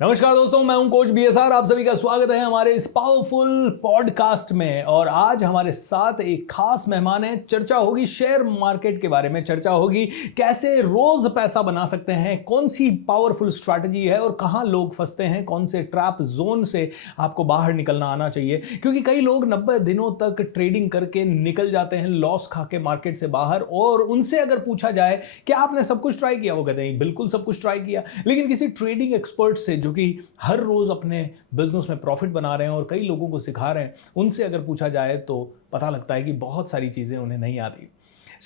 नमस्कार दोस्तों, मैं हूं कोच बीएसआर। आप सभी का स्वागत है हमारे इस पावरफुल पॉडकास्ट में। और आज हमारे साथ एक खास मेहमान है। चर्चा होगी शेयर मार्केट के बारे में, चर्चा होगी कैसे रोज पैसा बना सकते हैं, कौन सी पावरफुल स्ट्रैटेजी है और कहां लोग फंसते हैं, कौन से ट्रैप जोन से आपको बाहर निकलना आना चाहिए। क्योंकि कई लोग 90 दिनों तक ट्रेडिंग करके निकल जाते हैं लॉस खा के मार्केट से बाहर, और उनसे अगर पूछा जाए कि आपने सब कुछ ट्राई किया, वो कहते हैं बिल्कुल सब कुछ ट्राई किया। लेकिन किसी ट्रेडिंग एक्सपर्ट से जो कि हर रोज अपने बिजनेस में प्रॉफिट बना रहे हैं और कई लोगों को सिखा रहे हैं, उनसे अगर पूछा जाए तो पता लगता है कि बहुत सारी चीजें उन्हें नहीं आती।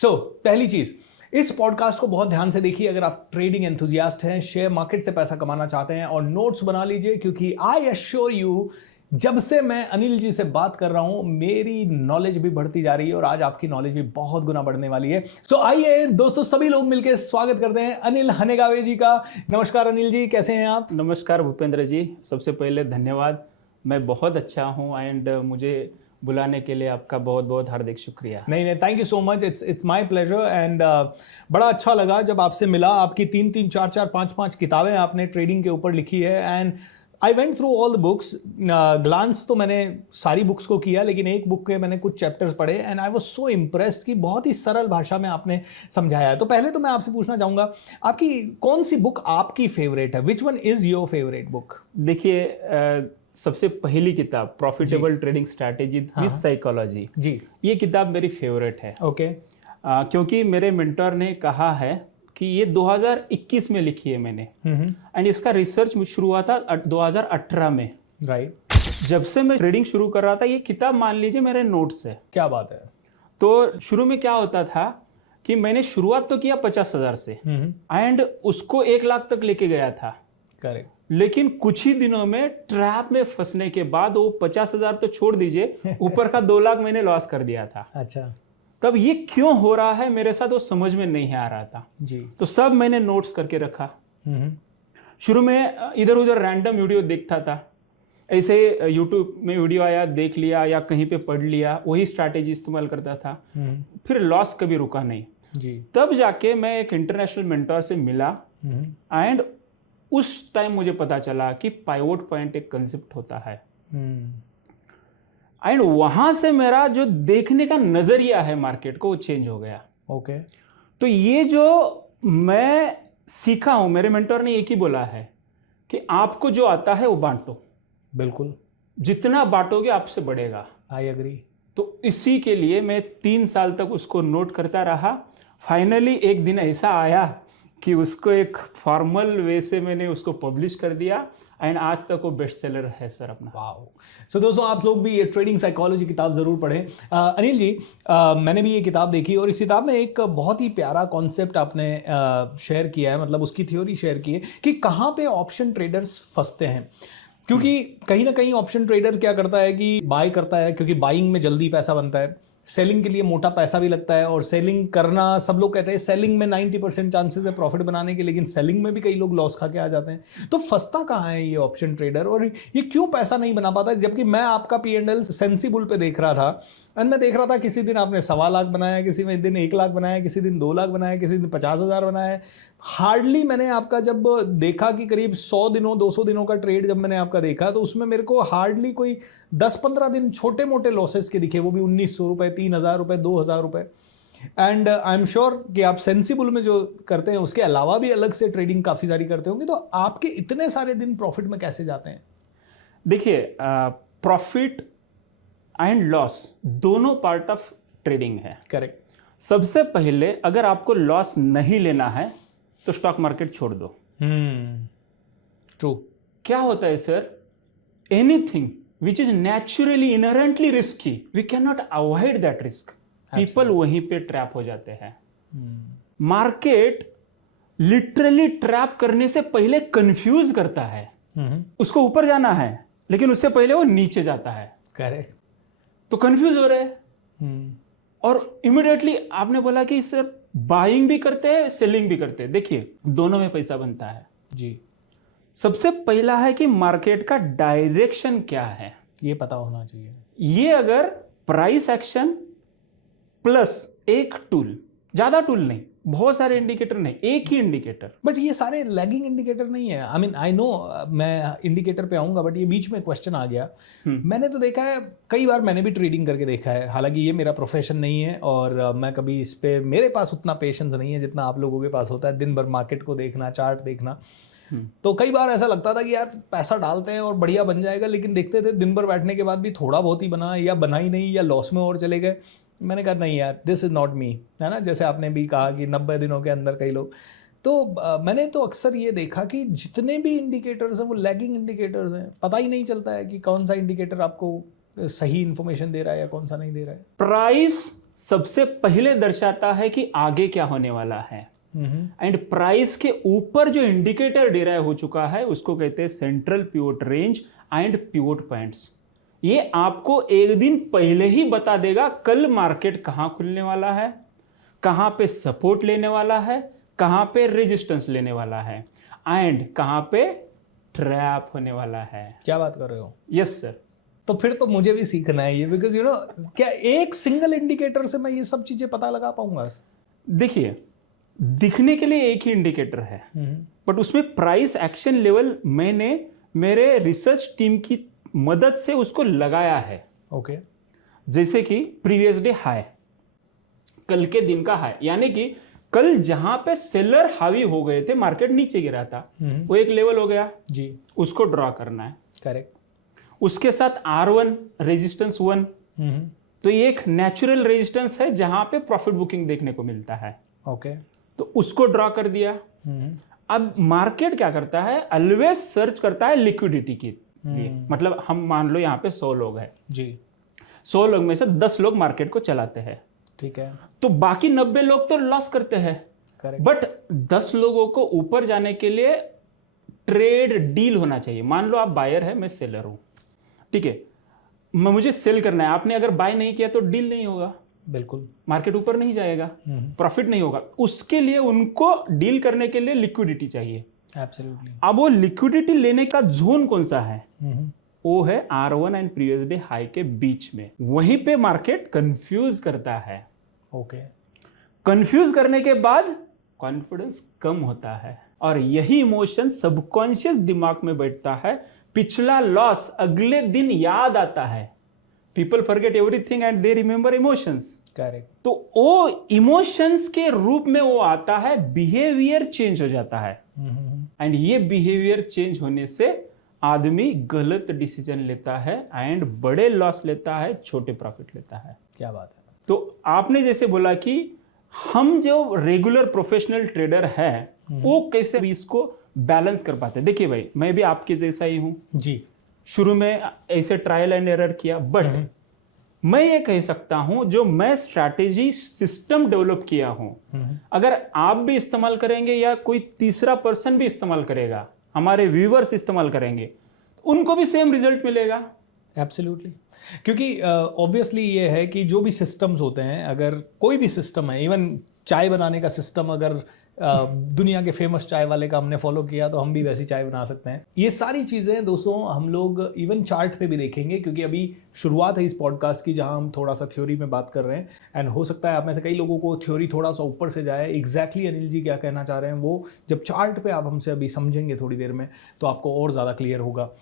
पहली चीज, इस पॉडकास्ट को बहुत ध्यान से देखिए। अगर आप ट्रेडिंग एंथुजियास्ट हैं, शेयर मार्केट से पैसा कमाना चाहते हैं, और नोट्स बना लीजिए, क्योंकि आई एश्योर यू, जब से मैं अनिल जी से बात कर रहा हूं मेरी नॉलेज भी बढ़ती जा रही है और आज आपकी नॉलेज भी बहुत गुना बढ़ने वाली है। आइए दोस्तों, सभी लोग मिलकर स्वागत करते हैं अनिल हनेगावे जी का। नमस्कार अनिल जी, कैसे हैं आप? नमस्कार भूपेंद्र जी, सबसे पहले धन्यवाद। मैं बहुत अच्छा हूं एंड मुझे बुलाने के लिए आपका बहुत बहुत हार्दिक शुक्रिया। नहीं, thank you so much. It's my pleasure. And बड़ा अच्छा लगा जब आपसे मिला। आपकी 3-3, 4-4, 5-5 किताबें आपने ट्रेडिंग के ऊपर लिखी है। And I went through all the books. Glance तो मैंने सारी बुक्स को किया, लेकिन एक बुक के मैंने कुछ चैप्टर्स पढ़े and I was so impressed कि बहुत ही सरल भाषा में आपने समझाया है। तो पहले तो मैं आपसे पूछना चाहूँगा, आपकी कौन सी बुक आपकी फेवरेट है? Which one is your favourite book? देखिए, सबसे पहली किताब profitable trading strategy with psychology जी, ये किताब मेरी फेवरेट है। ओके। क्योंकि मेरे मेंटर ने कहा है कि ये 2021 में लिखी है मैंने, एंड इसका रिसर्च शुरू हुआ था 2018 में। राइट। जब से मैं ट्रेडिंग शुरू कर रहा था, ये किताब मान लीजिए मेरे नोट्स है। क्या बात है। तो शुरू में क्या होता था कि मैंने शुरुआत तो किया 50,000 से एंड उसको 1 लाख तक लेके गया था। करेक्ट। लेकिन कुछ ही दिनों में ट्रैप में फंसने के बाद वो 50,000 तो छोड़ दीजिए, ऊपर का 2 लाख मैंने लॉस कर दिया था। अच्छा। तब ये क्यों हो रहा है मेरे साथ, वो समझ में नहीं आ रहा था जी। तो सब मैंने नोट्स करके रखा। शुरू में इधर उधर रैंडम वीडियो देखता था, ऐसे यूट्यूब में वीडियो आया देख लिया या कहीं पे पढ़ लिया, वही स्ट्रैटेजी इस्तेमाल करता था। फिर लॉस कभी रुका नहीं जी। तब जाके मैं एक इंटरनेशनल मेंटर से मिला एंड उस टाइम मुझे पता चला कि पाइवोट पॉइंट एक कंसेप्ट होता है। एंड वहां से मेरा जो देखने का नजरिया है मार्केट को, वो चेंज हो गया। ओके। तो ये जो मैं सीखा हूं, मेरे मेंटर ने एक ही बोला है कि आपको जो आता है वो बांटो। बिल्कुल। जितना बांटोगे आपसे बढ़ेगा। I agree. तो इसी के लिए मैं 3 साल तक उसको नोट करता रहा। फाइनली एक दिन ऐसा आया कि उसको एक फॉर्मल वे से मैंने उसको पब्लिश कर दिया एंड आज तक वो बेस्ट सेलर है सर अपना। वाओ। दोस्तों, आप लोग भी ये ट्रेडिंग साइकोलॉजी किताब जरूर पढ़ें। अनिल जी, मैंने भी ये किताब देखी और इस किताब में एक बहुत ही प्यारा कॉन्सेप्ट आपने शेयर किया है, मतलब उसकी थ्योरी शेयर की है कि कहाँ पे ऑप्शन ट्रेडर्स फंसते हैं। क्योंकि कहीं ना कहीं ऑप्शन ट्रेडर क्या करता है कि बाय करता है, क्योंकि बाइंग में जल्दी पैसा बनता है, सेलिंग के लिए मोटा पैसा भी लगता है, और सेलिंग करना, सब लोग कहते हैं सेलिंग में 90% चांसेस है प्रॉफिट बनाने के, लेकिन सेलिंग में भी कई लोग लॉस खा के आ जाते हैं। तो फंसता कहाँ है ये ऑप्शन ट्रेडर, और ये क्यों पैसा नहीं बना पाता? जबकि मैं आपका P&L सेंसिबल पे देख रहा था और मैं देख रहा था किसी दिन आपने 1.25 लाख बनाया, किसी में दिन 1 लाख बनाया, किसी दिन 2 लाख बनाया, किसी दिन 50,000 बनाया। हार्डली मैंने आपका जब देखा कि करीब 100 दिनों 200 दिनों का ट्रेड जब मैंने आपका देखा, तो उसमें मेरे को हार्डली कोई 10-15 दिन छोटे मोटे लॉसेस के दिखे, वो भी 1,900 रुपए, 3,000 रुपए, 2,000 रुपए। एंड आई एम श्योर कि आप सेंसिबल में जो करते हैं उसके अलावा भी अलग से ट्रेडिंग काफ़ी सारी करते होंगे। तो आपके इतने सारे दिन प्रॉफिट में कैसे जाते हैं? देखिए, प्रॉफिट एंड लॉस दोनों पार्ट ऑफ ट्रेडिंग है। करेक्ट। सबसे पहले अगर आपको लॉस नहीं लेना है तो स्टॉक मार्केट छोड़ दो। ट्रू। क्या होता है sir, anything which is naturally inherently risky, we can not avoid that risk. People वहीं पे ट्रैप हो जाते हैं। मार्केट लिटरली ट्रैप करने से पहले कंफ्यूज करता है। उसको ऊपर जाना है लेकिन उससे पहले वो नीचे जाता है। करेक्ट। तो कंफ्यूज हो रहे हैं और इमीडिएटली आपने बोला कि सर बाइंग भी करते हैं सेलिंग भी करते हैं। देखिए, दोनों में पैसा बनता है जी। सबसे पहला है कि मार्केट का डायरेक्शन क्या है, ये पता होना चाहिए। ये अगर प्राइस एक्शन प्लस एक टूल, ज्यादा टूल नहीं, बहुत सारे इंडिकेटर नहीं, एक ही इंडिकेटर। बट ये सारे लैगिंग इंडिकेटर नहीं है। आई मीन आई नो, मैं इंडिकेटर पे आऊंगा, बट ये बीच में क्वेश्चन आ गया। मैंने तो देखा है कई बार, मैंने भी ट्रेडिंग करके देखा है, हालांकि ये मेरा प्रोफेशन नहीं है और मैं कभी इस पे, मेरे पास उतना पेशेंस नहीं है जितना आप लोगों के पास होता है, दिन भर मार्केट को देखना, चार्ट देखना। तो कई बार ऐसा लगता था कि यार पैसा डालते हैं और बढ़िया बन जाएगा, लेकिन देखते थे दिन भर बैठने के बाद भी थोड़ा बहुत ही बना, या बना ही नहीं, या लॉस में और चले गए। मैंने कहा नहीं यार, दिस इज़ नॉट मी, है ना। जैसे आपने भी कहा कि 90 दिनों के अंदर कई लोग, तो मैंने तो अक्सर ये देखा कि जितने भी इंडिकेटर्स हैं वो लैगिंग इंडिकेटर्स हैं। पता ही नहीं चलता है कि कौन सा इंडिकेटर आपको सही इन्फॉर्मेशन दे रहा है या कौन सा नहीं दे रहा है। प्राइस सबसे पहले दर्शाता है कि आगे क्या होने वाला है, एंड प्राइस के ऊपर जो इंडिकेटर डिराइव हो चुका है उसको कहते हैं central pivot range and pivot points. ये आपको एक दिन पहले ही बता देगा कल मार्केट कहां खुलने वाला है, कहां पे सपोर्ट लेने वाला है, कहां पे रेजिस्टेंस लेने वाला है, एंड कहां पे ट्रैप होने वाला है। क्या बात कर रहे हो? Yes sir. तो फिर तो मुझे भी सीखना है ये, बिकॉज यू नो, क्या एक सिंगल इंडिकेटर से मैं ये सब चीजें पता लगा पाऊंगा? देखिए, दिखने के लिए एक ही इंडिकेटर है, बट उसमें प्राइस एक्शन लेवल मैंने मेरे रिसर्च टीम की मदद से उसको लगाया है। ओके। जैसे कि प्रीवियस डे हाई, कल के दिन का हाई, यानी कि कल जहां पे सेलर हावी हो गए थे, मार्केट नीचे गिरा था, वो एक लेवल हो गया जी, उसको ड्रॉ करना है। करेक्ट। उसके साथ R1 रेजिस्टेंस 1, तो ये एक नेचुरल रेजिस्टेंस है जहां पे प्रॉफिट बुकिंग देखने को मिलता है। ओके। तो उसको ड्रॉ कर दिया। अब मार्केट क्या करता है, ऑलवेज सर्च करता है लिक्विडिटी के लिए। मतलब हम मान लो यहाँ पे 100 लोग हैं जी, 100 लोग में से 10 लोग मार्केट को चलाते हैं, ठीक है, तो बाकी 90 लोग तो लॉस करते हैं। करेक्ट। बट 10 लोगों को ऊपर जाने के लिए ट्रेड डील होना चाहिए। मान लो आप बायर है, मैं सेलर हूं, ठीक है, मुझे सेल करना है, आपने अगर बाय नहीं किया तो डील नहीं होगा, बिल्कुल, मार्केट ऊपर नहीं जाएगा, प्रॉफिट नहीं होगा। उसके लिए उनको डील करने के लिए लिक्विडिटी चाहिए। एब्सोल्युटली। अब वो लिक्विडिटी लेने का जोन कौन सा है? वो है R1 and previous day high के बीच में। वहीं पे मार्केट कंफ्यूज करता है। ओके। कंफ्यूज करने के बाद कॉन्फिडेंस कम होता है, और यही इमोशन सबकॉन्शियस दिमाग में बैठता है। पिछला लॉस अगले दिन याद आता है। People forget everything and they remember emotions. Correct. तो वो इमोशंस के रूप में वो आता है, बिहेवियर चेंज हो जाता है, एंड ये बिहेवियर चेंज होने से आदमी गलत डिसीजन लेता है एंड बड़े लॉस लेता है, छोटे प्रॉफिट लेता है। क्या बात है। तो आपने जैसे बोला कि हम जो रेगुलर प्रोफेशनल ट्रेडर है वो कैसे भी इसको बैलेंस कर पाते हैं। देखिए भाई, मैं भी आपके जैसा ही हूं जी। शुरू में ऐसे ट्रायल एंड एरर किया, बट मैं ये कह सकता हूं जो मैं स्ट्रैटेजी सिस्टम डेवलप किया हूं, अगर आप भी इस्तेमाल करेंगे या कोई तीसरा पर्सन भी इस्तेमाल करेगा, हमारे व्यूअर्स इस्तेमाल करेंगे, उनको भी सेम रिजल्ट मिलेगा। एब्सोल्युटली। क्योंकि ऑब्वियसली ये है कि जो भी सिस्टम्स होते हैं, अगर कोई भी सिस्टम है, इवन चाय बनाने का सिस्टम, अगर दुनिया के फेमस चाय वाले का हमने फॉलो किया तो हम भी वैसी चाय बना सकते हैं। ये सारी चीज़ें दोस्तों हम लोग इवन चार्ट पे भी देखेंगे, क्योंकि अभी शुरुआत है इस पॉडकास्ट की जहां हम थोड़ा सा थ्योरी में बात कर रहे हैं, एंड हो सकता है आप में से कई लोगों को थ्योरी थोड़ा सा ऊपर से जाए। एग्जैक्टली अनिल जी क्या कहना चाह रहे हैं वो जब चार्ट पे आप हमसे अभी समझेंगे थोड़ी देर में, तो आपको और ज़्यादा क्लियर होगा।